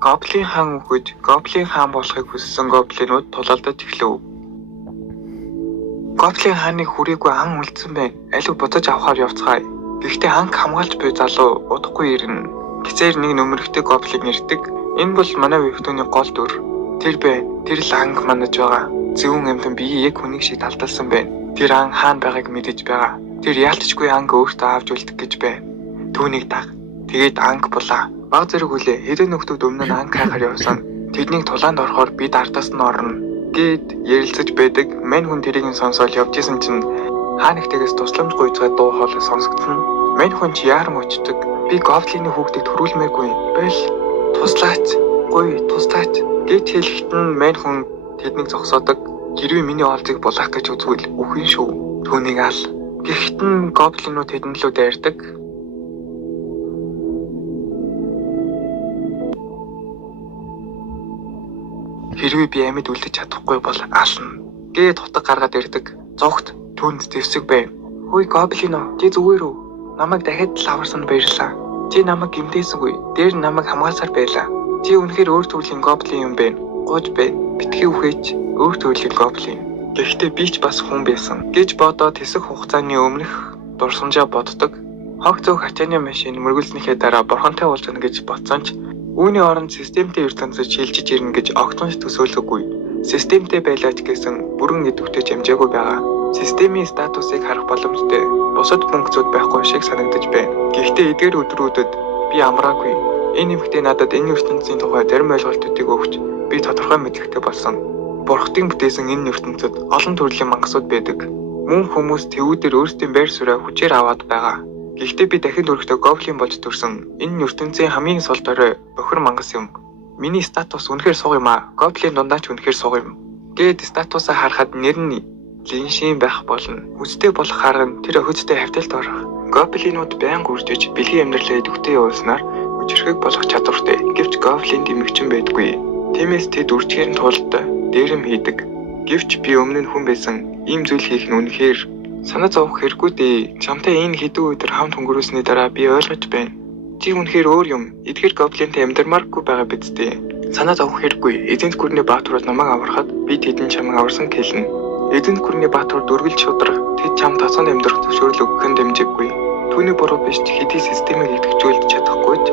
Гоблин хаан өгөөд Гоблин хаан болохыг хүссэн гоблинууд тулалдаж эхлэв. Гоблин хааны хүрээгүй ан үлдсэн байна. Алив буцаж авахаар явцгаая. Гэхдээ анх хамгаалж буй залуу удахгүй ирнэ. Гэзээр нэг нөмөрхтэй гоблин ирдэг. Энэ бол манай вивтүүний гол дүр. Тэр л анх манаж байгаа. Зөвхөн амтан бие яг хүнийг шиг талдалсан байна. Тэр ан хаана байгааг мэдэж байгаа. Тэр яалтчгүй анх өөртөө авч үлдэх гэж байна. Түүнийг даг. Тэгээд анх булаа. Баг зэрэг хүлээ. Хэдэн нөхдүүд өмнө нь анх хайхаар явсан. Тэднийг тулаанд орохоор бид ардаас нь орно. Гэд ярилцаж байдаг. Мань хүн тэрийг сонсоод явж исэн чинь хаа нэгтээс тусламж гуйцгаа дуу хоолой сонсогдсон. Мань хүн ч яаран очдөг. Би гоблины хүүхдэд төрүүлмээргүй. Бэл туслаач. Туслаач. Гэт хэлэхэд нь мань хүн тэднийг зогсоодог. Хэрвээ миний олзыг булаах гэж үзвэл үхэн шүү. Түүнийг ал. Гэхдээ нь гоблинууд тэдэнд лөө дайрдаг. Хэрвээ би амьд үлдэж чадахгүй бол ална. Гээд утга гаргаад ирдэг. Зогт түүнд дэвсэг байв. Хөөе гоблино, чи зүгээр үү? Намайг дахиад л аварсан баярлаа. Чи намайг гэмтээсэнгүй. Дээр намайг хамгаалсаар байлаа. Чи үнэхээр өөр төрлийн гоблин юм байна. Гууж байна. Битгий үхээч. Өөр төрлийн гоблин. Гэхдээ би ч бас хүн байсан гэж бодоод хэсэг хугацааны өмнөх дурсамжаа боддог. Хог зөөх ачааны машин мөргөлснийхээ дараа бурхантай уулзна гэж бодсон ч үүний оронд системтэй ертөнцөд шилжиж ирнэ гэж огтхон төсөөлөөгүй. Системтэй байлаач гэсэн бүрэн идэвхтэй хэмжээгүй байгаа. Системийн статусыг харах боломжтой. Бусад функцүүд байхгүй шиг санагдаж байна. Гэхдээ эдгээр өдрүүдэд би амраагүй. Энэ эмэгтэй надад энэ ертөнцийн тухай зарим ойлголтуудыг өгч би тодорхой мэдлэгтэй болсон. Бурхтын бүтээсэн энэ ертөнцид олон төрлийн мангасууд байдаг. Мөн хүмүүс тэвүүдээр өөрсдийн байр сууриа хүчээр аваад байгаа. Гэхдээ би дахин өргөдөө гоблин болж төрсөн. Энэ ертөнцийн хамгийн сул дорой бохир мангас юм. Миний статус үнэхээр суг юм аа. Гоблин дундаач үнэхээр суг юм. Гээд статусаа харахад нэр нь линшин байх болно. Хүчтэй болох харан тэр хөцтэй хавталт орох. Гоблинууд байнга үржиж бэлгийн амьдралаа идэвхтэй явуулснаар хүчрхэг болох чадвартай. Гэвч гоблин дэмэгчин байдаггүй. Тиймээс тэд үржихийн тулд дээрэм хийдэг. Гэвч би өмнө нь хүн байсан. Ийм зүйл хийх нь үнэхээр санаа зовох хэрэггүй дээ. Чамтай энэ хэдэн өдөр хамт өнгөрөөсний дараа би ойлгож байна. Чи үнэхээр өөр юм. Эдгээр гоблинтэй амьдармааргүй байгаа биз дээ. Санаа зовох хэрэггүй. Эзэнт гүрний баатарууд намайг аврахад би тэдэн чамайг аварсан хэлнэ. Эзэнт гүрний баатар дөрвөл шудраг тэд чам тасанд амьдрах зөвшөөрөл өгөх нь дэмжиггүй. Түүний буруу биш ч хэдий системийг идэвхжүүлж чадахгүй ч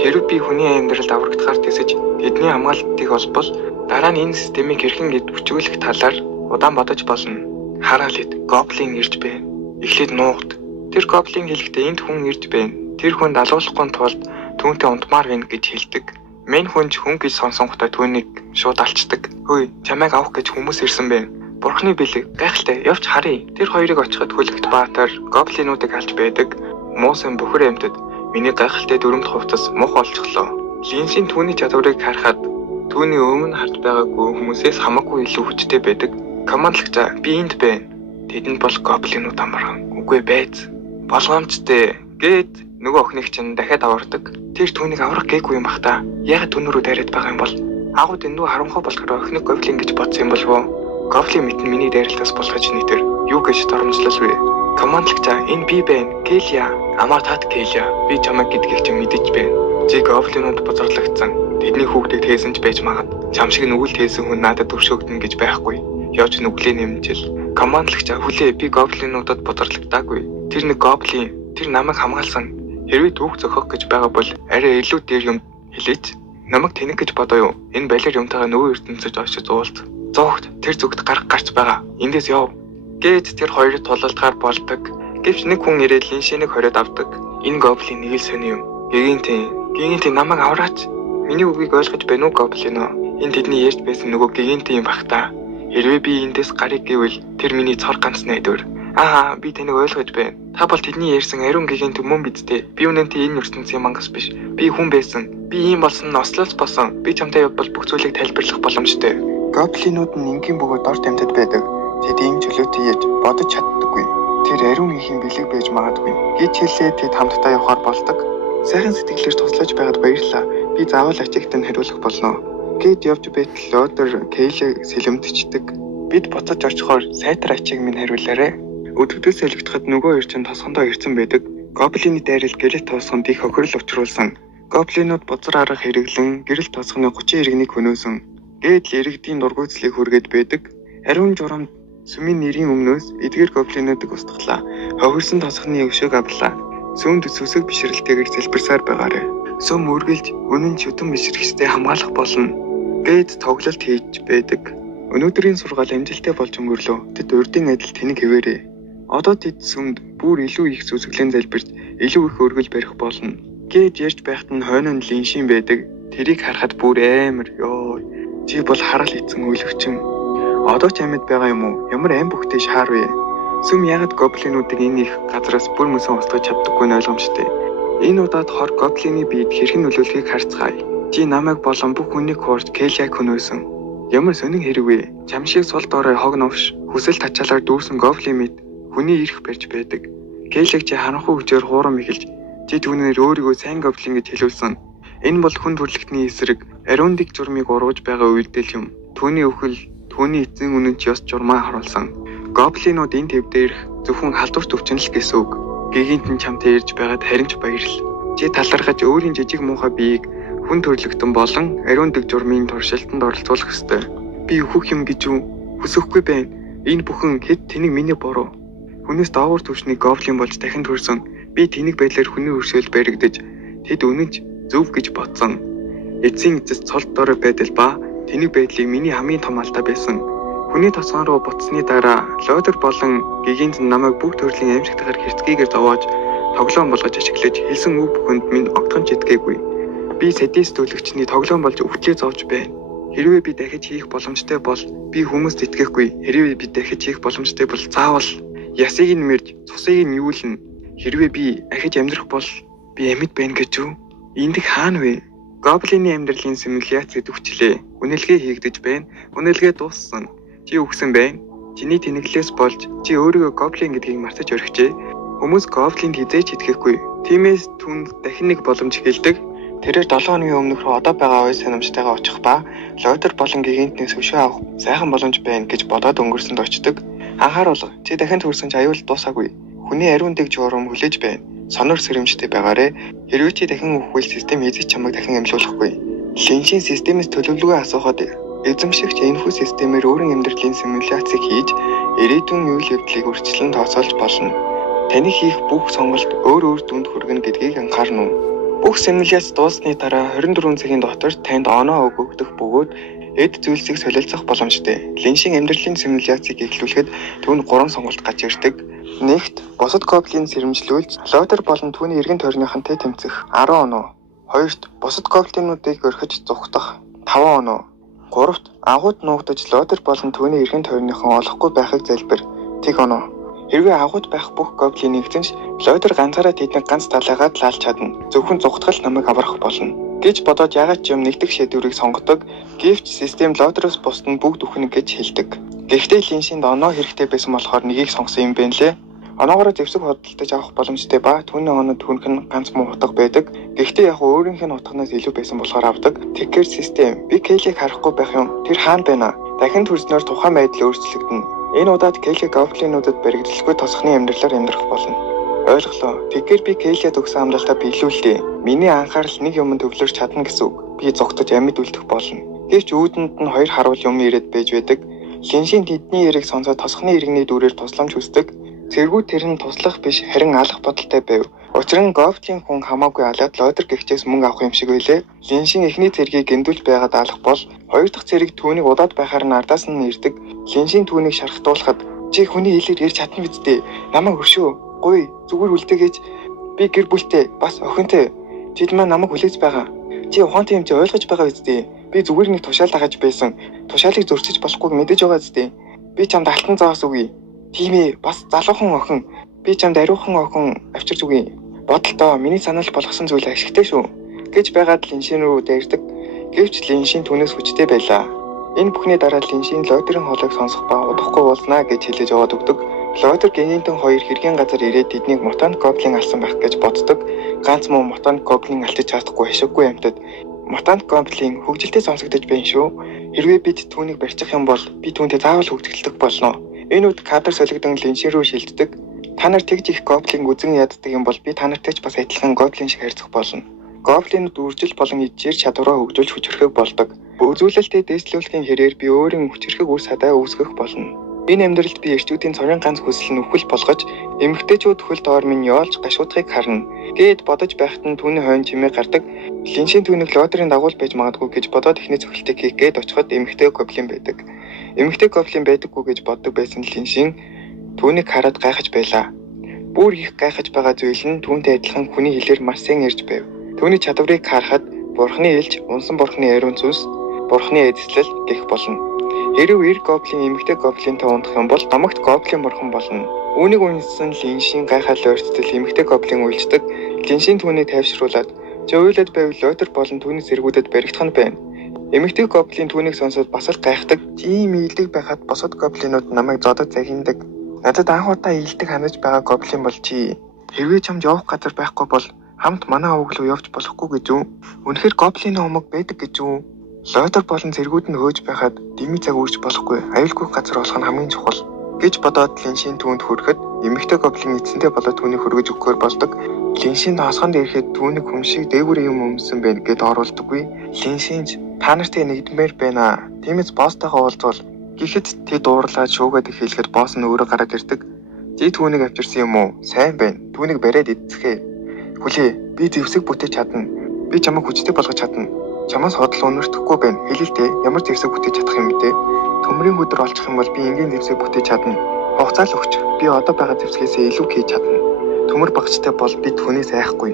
хэрв би хүний амьдралд аврагдахаар тэсэж тэдний хамгаалалтыг олбол дараа нь энэ системийг хэрхэн идэвхжүүлэх талаар удаан бодож болно. Хараалт гоблин ирж байна. Эхлээд нуугд. Тэр гоблин хэлэхдээ энд хүн ирж байна. Тэр хүнд алуулахгүй тулд түүнтэй унтмаар байна гэж хэлдэг. Мэн хүн ч хүн гэж сонсонготой түүнийг шууд алчдаг. Хөөе, чамайг авах гэж хүмүүс ирсэн байна. Бурхны бэлэг гайхалтай явж харъя. Тэр хоёрыг очиход хөлөгт баатар гоблинуудыг алж байдаг. Муусан бөхөр амьтад миний гайхалтай дөрөмт хувцас мух олчихлоо. Линсийн түүний чадварыг харахад түүний өмнө харж байгаагүй хүмүүсээс хамаагүй илүү хүчтэй байдаг. Командлагчаа би энд байна. Тэдэнд бол гоблинууд амархан. Үгүй байц. Болгоомжтой гээд нөгөө охиныг чинь дахиад авардаг. Тэр түүнийг аврах гээгүй юм бах та. Ягаад түүнөрөө дайраад байгаа юм бол? Агууд энэ нөгөө харамхай болохоор охиныг гоблин гэж бодсон юм болов уу? Гоблин мэдэн миний дайралтаас болгож нэтэр юу гэж доромжлол вэ? Командлагчаа энэ би байна. Келия. Амар тат Келия. Би чамайг гэдгийг чинь мэдэж байна. Чи гоблинууд бузарлагдсан. Тэдний хүүхдийг тээсэн ч байж магад. Чам шиг нүгэл тээсэн хүн надад өршөөгдөн гэж байхгүй. Явж нүглээ нэмжил. Командлагчаа хүлээ би гоблинуудад бузарлагдаагүй. Тэр нэг гоблин. Тэр намайг хамгаалсан. Хэрвээ түүх зохиох гэж байгаа бол арай илүү дээр юм хэлээч. Намайг тэнэг гэж бодоо юу? Энэ балер юмтайгаа нөгөө ертөнцөд очиж уулз. Зогт тэр зүгт гарч байгаа. Эндээс яв. Гээд тэр хоёрыг тулалдахаар болдог. Гэвч нэг хүн ирээд линшэнийг хориод авдаг. Энэ гоблин нэг л сони юм. Гигинтийн намайг авраач. Миний үгийг ойлгож байна уу гоблино? Энэ тэдний ярьж байсан нөгөө гигинтийн юм бах та. Хэрвээ би эндээс гарыг гэвэл тэр миний цор ганц найдвар. Би таныг ойлгож байна. Та бол тэдний ярьсан ариун гигинт мөн бидтэй. Би үнэнтэй энэ ертөнцийн мангас биш. Би хүн байсан. Би ийм болсон нь ослоос болсон. Би чамтай явбал бүх зүйлийг тайлбарлах боломжтой. Гоблинууд нь энгийн бөгөөд дор тамтад байдаг. Тэд ийм чөлөөтэй яаж бодож чаддаггүй. Тэр ариун ихийн бэлэг байж магадгүй. Гэж хэлээ тэд хамтдаа явахаар болдог. Сайхан сэтгэлээр туслаж байгаад баярлалаа. Би заавал ачигт нь хариулах болно. Гэт явж байтал өдөр Кейлэг сэлэмтчдэг. Бид буцаж очихоор сайтар ачиг минь хариулаарэ. Өдөртөөс солигдоход нөгөө хоёр чинь тосгондоо ирсэн байдаг. Гоблины дайрал гэрэл тоосгонд их хохирол учруулсан. Гоблинууд бузар арга хэрэглэн гэрэл тосгоны 30 иргэнийг хөнөөсөн. Гээд л иргэдийн дургуйцлыг хүргээд байдаг. Ариун журам сүмийн нэрийн өмнөөс эдгээр гоблинуудыг устгалаа. Хохирсон тосгоны өшөөг авлаа. Сүмд сүсэг бишрэлтэйгээр залбирсаар байгаарай. Сүм үргэлж үнэн чөтөн бишрэгчтэй хамгаалах болно. Гээд тоглолт хийж байдаг. Өнөөдрийн сургаал амжилттай болж өнгөрлөө. Тэд урдын адил тэнэг хэвээрээ. Одоо тэд сүмд бүр илүү их сүсгэлэн залбирч илүү их өргөл барих болно. Гээд ярьж байхад нь хойно нь линшин байдаг. Тэрийг харахад бүр амар ёо. Чи бол харал эцэн өлөгчөн. Одоо ч амьд байгаа юм уу? Ямар ам бүхтэй шаар вэ? Сүм ягаад гоблинуудыг энэ их газараас бүр мөсөн устгаж чаддаггүй нь ойлгомжтой. Энэ удаад хор гоблины биед хэрхэн нөлөөлөхийг харцгаая. Чи намайг болон бүх хүнийг хуурч Келяг хөнөөсөн. Ямар сонин хэрэг вэ? Чамшиг сул доорой хог новш хүсэл тачаалаар дүүрсэн гоблин мэд хүний ирэх барьж байдаг. Келяг чи харанхуй хүчээр хуурам эхэлж чи түүнээр өөрийгөө сайн гоблин гэж хэлүүлсэн. Энэ бол хүн төрлөختний эсрэг ариун дэг журмыг ургаж байгаа үйлдэл юм. Түүний өхөл түүний эзэн үнэнч ёс журмаа харуулсан. Гоблинууд энэ төв дээрх зөвхөн халдварт өвчин л гэсэн үг. Гэгийнт нь чамтай ирж байгаад харин ч баярлал. Чи талархаж өөрийн жижиг муухай биеийг хүн төрлөختөн болон ариун дэг журмын туршилтанд оролцуулах ёстой. Би өөхөх юм гэж юу хүсэхгүй байна. Энэ бүхэн хэд тэнэг миний буруу. Хүнээс доогуур түвшний гоблин болж дахин төрсөн. Би тэнэг байдлаар хүний өршөөл баригдаж тэд үнэнч зөв гэж бодсон. Эцсийн эцэс цол дорой байдал ба тэнэг байдлыг миний хамгийн том алдаа байсан. Хүний тосгон руу буцсны дараа Лодер болон гэгийнт намайг бүх төрлийн аимшигтайгаар хэрцгийгээр зовоож тоглоом болгож ашиглаж хэлсэн үг бүхэнд минь огтхон ч итгээгүй. Би садист төлөгчний тоглоом болж өвтлөө зовж байна. Хэрвээ би дахиж хийх боломжтой бол би хүмүүст итгэхгүй. Хэрвээ би дахиж хийх боломжтой бол заавал ясыг нь мэрж цусыг нь юулна. Хэрвээ би ахиж амьдрах бол би амьд байна гэж юу? Энд хаана вэ? Гоблины амьдралын симуляц идэвхжлээ. Үнэлгээ хийгдэж байна. Үнэлгээ дууссан. Чи өгсөн байна. Чиний тэнэглээс болж чи өөрийгөө гоблин гэдгийг мартаж орхижээ. Хүмүүс гоблинд хизээч итгэхгүй. Тиймээс түнд дахин нэг боломж хэлдэг. Тэрээр 7 хоногийн өмнөх рүү одоо байгаа ой санамжтайгаа очих ба Лодер болон гигантнээс өшөө авах сайхан боломж байна гэж бодоод өнгөрсөнд очдог. Анхааруул, чи дахин төрсөн ч аюул дуусаагүй. Хүний ариун дэг журам хүлээж байна. Сонор сэрэмжтэй байгаарэ. Хэрвээ чи дахин өвхвөл систем хийж чамайг дахин амьлуулахгүй. Линшин системээс төлөвлөгөө асуухад эзэмшигч энэхүү системээр өөрийн амьдралын симуляцийг хийж ирээдүйн үйл явдлыг өөрчлөн тооцоолж болно. Таны хийх бүх сонголт өөр дүнд хүргэнэ гэдгийг анхаарна уу? Бүх симуляц дууссаны дараа 24 цагийн дотор танд оноо өгөгдөх бөгөөд эд зүйлсийг солилцох боломжтой. Линшин амьдралын симуляцийг эхлүүлэхэд түүнд 3 сонголт гарч ирдэг. Нэгт бусад гоблин сэрэмжлүүлж Лодер болон түүний эргэн тойрныхонтой тэмцэх 10 оноо. Хоёрт бусад гоблинуудыг орхиж зүгтах 5 оноо. Гуравт агууд нуугдаж Лодер болон түүний эргэн тойрныхон олохгүй байхыг залбир тэг оноо. Хэрвээ агууд байх бүх гоблины нэгтэнч Лодер ганцаараа тэднийг ганц талаагаад лaalж чадна. Зөвхөн зүгтгал намайг аврах болно гэж бодоод ягаад ч юм нэгдэх шийдвэрийг сонгодог. Гэвч систем Лодероос бусд нь бүгд үхнэ гэж хэлдэг. Гэхдээ Линшинд оноо хэрэгтэй байсан болохоор нэгийг сонгосон юм байна лээ. Оноогоор зэвсэг хөдөлтөж авах боломжтой ба түүний оноо түүнх нь ганц муу утга байдаг. Гэхдээ яг өөрийнх нь утганаас илүү байсан болохоор авдаг. Тэгэхээр систем би Келийг харахгүй байх юм. Тэр хаана байна? Дахин төрснөөр тухайн байдал өөрчлөгдөнө. Энэ удаад Келийг гоблинуудад баригдалгүй тосхны амьдралаар амьдрах болно. Ойлголоо. Тэгэхээр би Келиад өгсөн амлалтаа биелүүллээ. Миний анхаарал нэг юмд төвлөрч чадна гэсэн үг. Би зогтож амьд үлдэх болно. Гэвч үүдэнд нь хоёр харуул юм ирээд байж байдаг. Линшин тэдний яриг сонсоод тосхны иргэний дүрээр тусламж хүсдэг. Цэргүүд тэр нь туслах биш харин алах бодолтой байв. Учир нь гоблин хүн хамаагүй алаад Лодер гихчээс мөнгө авах юм шиг байлээ. Линшин эхний цэргийг гэмдүүлж байгаад алах бол хоёр дахь цэрэг түүнийг удаад байхаар нь ардаас нь ирдэг. Линшин түүнийг шархтуулахад чи хүний хэлээр ярьж чадна бидтэй. Намайг өршөө. Гуй зүгээр үлдээгээч. Би гэр бүлтэй бас охинтой. Тэд маань намайг хүлээж байгаа. Чи ухаантай юм чи ойлгож байгаа үстэй. Би зүгээр нэг тушаал агаж байсан. Тушаалыг зөрчиж болохгүй мэдэж байгаа үстэй. Би чамд алтан зоос өгье. Тийм ээ, бас залуухан охин. Би чамд ариухан охин авчирч өгье. Бодолтоо миний санал болгосон зүйл ашигтай шүү гэж байгаад Линшин рүү дайрдаг. Гэвч Линшин түүнээс хүчтэй байлаа. Энэ бүхний дараа Линшин Лодерын хоолойг сонсох ба удахгүй уулнаа гэж хэлэж яваад өгдөг. Лодер гинэнтэн хоёр хэргийн газар ирээд тэднийг мутант гоблин алсан байх гэж боддог. Ганц муу мутант гоблин алтаж чадахгүй хашиггүй амьтад мутант гоблин хөвгөлтэй сонсогдож байна шүү. Хэрвээ бид түүнийг барьчих юм бол би түүнтэй заавал хөвгөлдөх болно. Энэ үед кадр солигдсон Линшин рүү шилждэг. Та нар тэгж их гоблин үзэн яддаг юм бол би та нартай ч бас адилхан гоблин шиг харьцах болно. Гоблинууд үржил болон ижээр чадвараа хөгжүүлж хүчрэхэг болдог. Үзүүлэлтэд дээшлүүлэхийн хэрээр би өөрийн хүчрэхэг үр садаа үүсгэх болно. Энэ амьдралд би эрчүүдийн цорын ганц хүсэл нь үхэл болгож эмэгтэйчүүд хөл доор минь яолж гашуудахыг харна. Гээд бодож байхад нь түүний хойно чимээ гардаг. Линшийн түүнийг лотерийн дагуул байж магадгүй гэж бодоод ихний цохилтыг хийх гээд очиход эмэгтэй гоблин байдаг. Эмэгтэй гоблин байдаггүй гэж боддог байсан Линшийн түүнийг хараад гайхаж байлаа. Бүр их гайхаж байгаа зүйл нь түүнтэй адилхан хүний хэлээр маш сайн ярьж байв. Түүний чадварыг харахад бурхны элч, унсан бурхны ариун зүс, бурхны эзэслэл гэх болно. Хэрв эр гоблин эмэгтэй гоблинтай ундах юм бол намагт гоблин бурхан болно. Үүнийг үнсэн Линшийн гайхал ойртол эмэгтэй гоблин үйлждэг. Линшийн түүнийг тайвшруулад "Чи уйлаад байвал лотер болон түүний зэргүүдэд баригдах нь байна." Эмэгтэй гоблин түүнийг сонсоод бас л гайхдаг. "Тийм ийдэг байхад босод гоблинууд намайг зодод загиндаг. Надад анх удаа ийдэг ханаж байгаа гоблин бол чи. Хэрвээ чамд явах газар байхгүй бол хамт манай овог руу явж болохгүй гэж үү? Үнэхээр гоблины омог байдаг гэж үү? Лотер болон зэргүүд нь хөөж байхад дими цаг үрж болохгүй. Аюулгүй газар болох нь хамгийн чухал." гэж бодоод Линшийн түүнд хүрэхэд эмэгтэй гоблин эцсэндээ болоод түүнийг хөргөж өгөхөөр болдог. Линшийн хосгонд ирэхэд түүнийг хүн шиг дээгүүр юм өмсөн байна гэд оруулдаггүй. Линшийн ч "Та нартай нэгдмээр байна. Тиймээс босстойгоо уулзвал" гэхэд тэд дуурлаад шуугаад хэлэхэд босс нь өөрөө гараад ирдэг. "Чи түүнийг авчирсан юм уу? Сайн байна. Түүнийг бариад эцэхээ. Хүлээ. Би зэвсэг бүтээж чадна. Би чамайг хүчтэй болгож чадна. Чамаас худал өнөртөхгүй байна. Хэлэлтэй. Ямар зэвсэг бүтээж чадах юм бэ? Төмрийн өдөр олчих юм бол би энгийн зэвсэг бүтээж чадна. Хугацаа л өгч. Би одоо байгаа зэвсгээс илүү хийж чадна. Төмөр багчтай бол бид хүнээс айхгүй.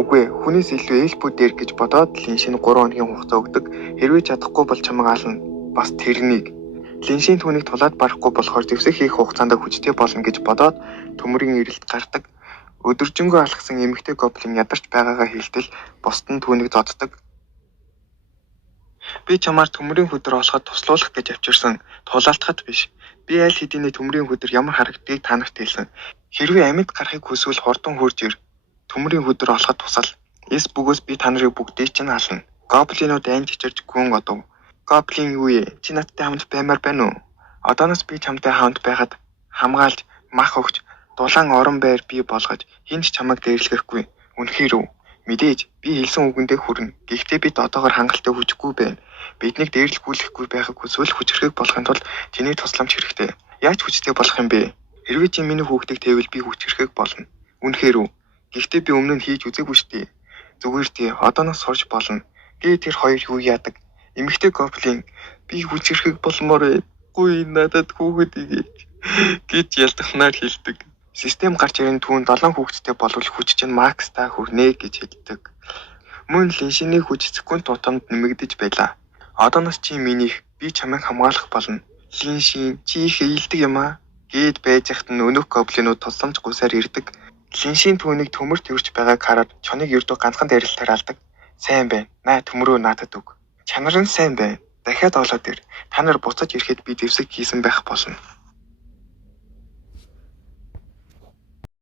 Үгүй ээ, хүнээс илүү ээлбүү дээр" гэж бодоод Линшийн 3 хоногийн хугацаа өгдөг. Хэрвээ чадахгүй бол чамайг ална. Бас тэрнийг. Линшийн түүнийг тулаад барахгүй болохоор зэвсэг хийх хугацаанд хүчтэй болно гэж бодоод төмөрийн ирэлт гардаг. Өдөржингөө алхсан эмэгтэй гоблин ядарч байгаагаа хэлтэл бусд нь түүнийг зоддог. "Би чамаар төмрийн хөдөр олоход туслуулах гэж авчирсан. Тулаалтахад биш. Би аль хэдийн төмрийн хөдөр ямар харагдгийг та нарт хэлсэн. Хэрвээ амьд гарахыг хүсвэл хурдан хурж ир. Төмрийн хөдөр олоход тусал. Эс бөгөөс би та нарыг бүгдийг чинь ална." Гоблинууд айн чичирж гүн одов. "Гоблин юу ээ? Чи надтай хамт баймаар байна уу? Одооноос би чамтай хамт байхад хамгаалж, мах өгч, дулаан орон байр бий болгож хэн ч чамайг дээрлэхгүй. Үнэхээр үү? Мэдээж би хэлсэн үгэндээ хүрнэ. Гэхдээ бид одоогоор хангалттай хүчгүй байна. Биднийг дээрлэхгүйхгүй байхыг хүсвэл хүчрэхэг болохын тулд чиний тусламж хэрэгтэй. Яаж хүчтэй болох юм бэ? Хэрвээ чи миний хүүхдийг тэвэл би хүчрэхэг болно. Үнэхээр үү? Гэхдээ би өмнө нь хийж үзээгүй шүү дээ. Зүгээр тий, одооноос сурч болно." Гээ тэр хоёр юу яадаг? Эмэгтэй гоблин "Би хүчрэхэг болмоор гүй надад хүүхэд өгөөч" гэж ялдахнаар хэлдэг. Систем гарч ирэн түүн 7 хүүхэдтэй болвол хүч чинь макстаа хүрнэ гэж хэлдэг. Мөн Линшиний хүч секунд тутамд нэмэгдэж байлаа. "Одооноос чи минийх, би чамайг хамгаалах болно. Линшин, чи их ээлдэг юм аа" гэд байж захт нь өнөөх гоблинууд тусламж гусаар ирдэг. Линшин түүнийг төмөр тэрч байгааг хараад чоныг ердөө ганцхан дайралтаар алдаг. "Сайн байна. Наа төмрөө надад өг. Чанар нь сайн байна. Дахиад олоод ир. Та нар буцаж ирэхэд би дэвсэг хийсэн байх болно."